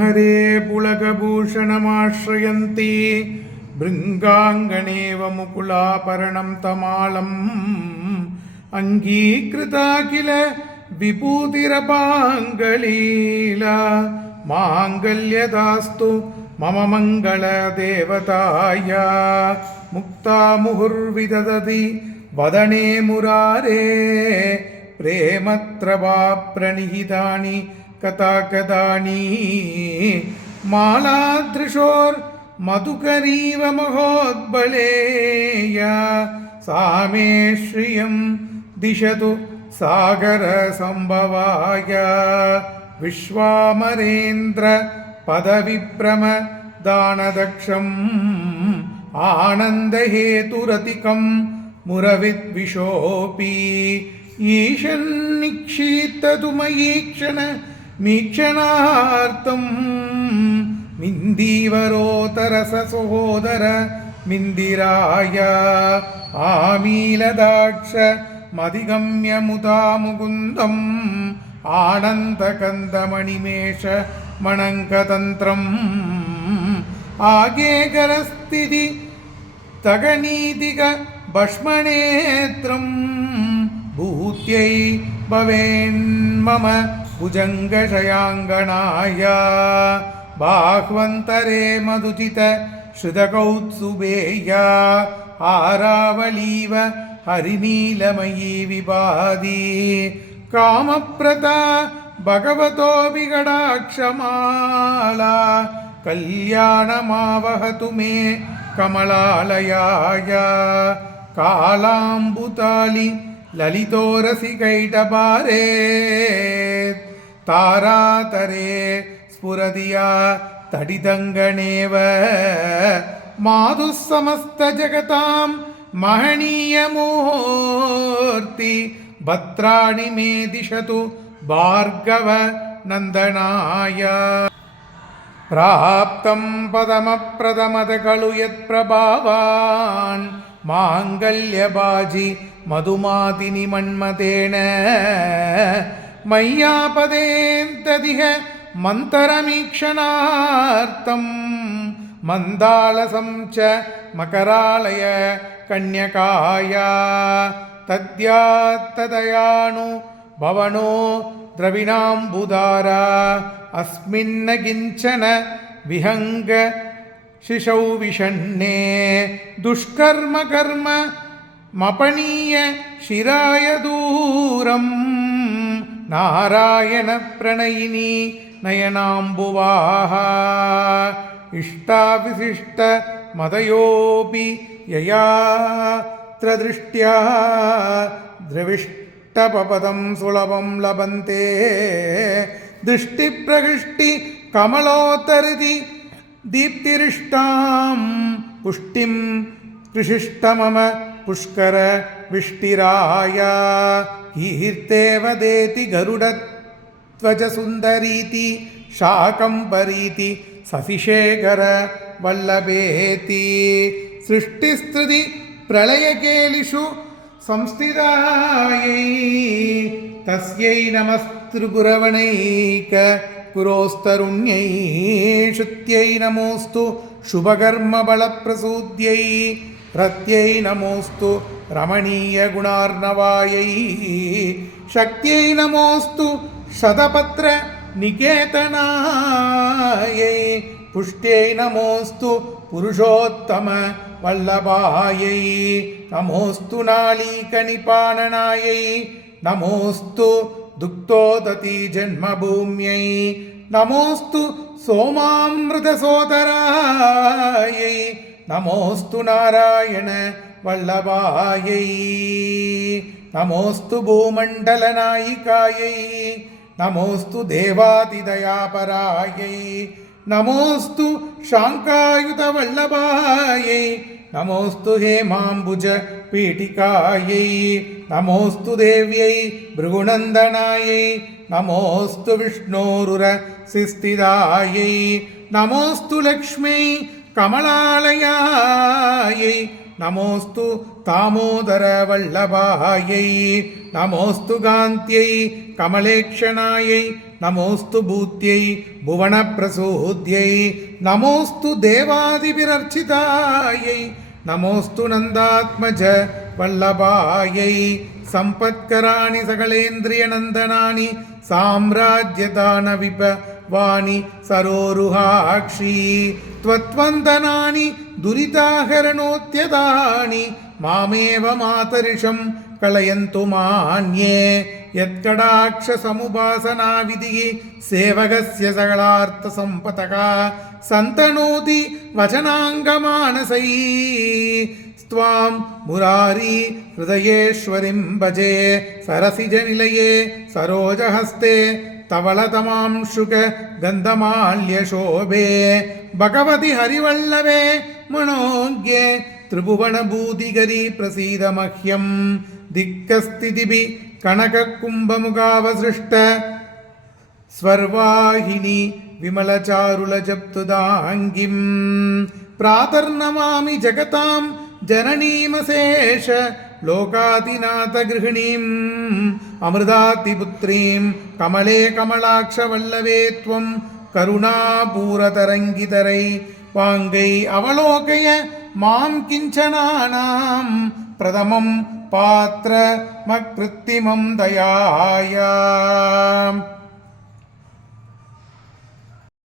हरे पुलकभूषणमाश्रयन्ति भृङ्गाङ्गणेव मुकुलापरणं तमालम् अङ्गीकृता किल विभूतिरपाङ्गलीला माङ्गल्यदास्तु मम मङ्गलदेवताय मुक्ता मुहुर्विदधति वदने मुरारे प्रेमत्रवा प्रणिहितानि कथाकदानि मालादृशोर्मधुकरीव महोद्बलेय। सा मे श्रियं दिशतु सागरसम्भवाय। विश्वामरेन्द्र पदविभ्रम दानदक्षम् आनन्दहेतुरतिकं मुरविद्विषोऽपि। ईशन्निक्षीततु मयि மீக்ஷணார்த்தம் மிந்தீவரோதரச சகோதர மிந்திராய ஆமீலதாட்ச மதிகம்ய முதா முகுந்தம் ஆனந்த கந்தமணிமேஷ மணங்கதந்திரம். ஆகேகரஸ்திதி தகநீதிக பஷ்மநேத்திரம். பூத்யை பவேன்மம भुजङ्गशयाङ्गणाय बाह्वन्तरे मधुचित श्रुतकौत्सुबेय आरावलीव हरिनीलमयी विभाति कामप्रता भगवतो विगडाक्षमाला कल्याणमावहतु मे कमलालयाय कालाम्बुतालि தாராதரே ஸ்புரதியா தடிதங்கணேவ மாது சமஸ்தஜகதாம் மகணீயமூர்த்தி பத்ராணி மே திஷது பார்கவ நந்தனாய. பிராப்தம் பதமப்பிரதமத கழு யத் பிரபாவான் மாங்கல்யபாஜி மதுமாதினி மன்மதேன. मय्यापदेन्तदिह मन्तरमीक्षणार्थं मन्दालसं च मकरालय कन्यकाय तद्यात्तदयाणु भवनो द्रविणाम्बुदारा अस्मिन्न किञ्चन विहङ्ग शिशौ विषण्णे दुष्कर्म कर्म मपणीय शिराय दूरं नारायणप्रणयिनी नयनाम्बुवाः इष्टाविशिष्टमदयोऽपि ययात्र दृष्ट्या द्रविष्टपपदं सुलभं लभन्ते दृष्टिप्रकृष्टि कमलोत्तरिति दीप्तिरिष्टां पुष्टिं कृषिष्टमम पुष्कर विष्टिराय कीर्ते वदेति गरुडध्वजसुन्दरीति शाकम्बरीति ससिशेखर वल्लभेति सृष्टिस्तृति प्रलयकेलिषु संस्थितायै तस्यै नमस्त्रिपुरवणैक पुरोस्तरुण्यै श्रुत्यै नमोऽस्तु शुभकर्मबलप्रसूद्यै ரத்யை நமோஸ்து ரமணீய குணார்ணவாயை சக்தியை நமோஸ்து சதபத்ர நிகேதனாயை புஷ்டே நமோஸ்து புருஷோத்தம வல்லபாயை நமோஸ்து நாளீகணிபாணனாயை நமோஸ்து துக்தோததி ஜன்மபூமியை நமோஸ்து சோமாமிருதசோதராயை நமோஸ்து நாராயண வல்லபாயை. நமோஸ்து பூமண்டலநாயிகாயை நமோஸ்து தேவாதிதயாபராயை. நமோஸ்து ஷாங்காயுத வல்லபாயை. நமோஸ்து ஹேமாம்புஜ பீட்டிகாயை. நமோஸ்து தேவியை பிருகுநந்தனாயை. நமோஸ்து விஷ்ணோருர சிஸ்திதாயை நமோஸ்து லக்ஷ்மி दामोदरवल्लभायै नमोऽस्तु कान्त्यै कमलेक्षणायै நமோஸ்து பூத்யை புவனப்பிரசூத்யை நமோஸ்து தேவாதிபிரர்ச்சிதாயை நமோஸ்து நந்தாத்மஜ வல்லபாயை சம்பத்கராணி சகலேந்திரியநந்தனானி சாம்ராஜ்யதான ವಾಣಿ ಸರೋರುಹಾಕ್ಷಿ ತ್ವತ್ವಂದನಾನಿ ದುರಿತಾಹರಣೋತ್ಯದಾಣಿ ಮಾಮೇವ ಮಾತರಿಷಂ ಕಳಯಂತು ಮಾನ್ಯೇ यत्कडाक्षसमुपासनाविधिः सेवकस्य सकलार्थसम्पतका सन्तनोति वचनाङ्गमानसैः त्वां मुरारी हृदयेश्वरिं भजे सरसिजनिलये सरोजहस्ते तवलतमांशुक गन्धमाल्यशोभे भगवति हरिवल्लभे मनोज्ञे त्रिभुवनभूतिगरी प्रसीद मह्यं दिक्कस्थितिभिः कनककुम्भमुखावसृष्ट स्वर्वाहिनी विमलचारुलजप्तुदाङ्गिं प्रातर्नमामि जगतां जननीमशेष लोकातिनाथगृहिणीम् अमृतातिपुत्रीं कमले कमलाक्षवल्लवे त्वं करुणापूरतरङ्गितरै वाङ्गै अवलोकय मां किञ्चनानां प्रथमं पात्रमकृत्रिमं दयायाम्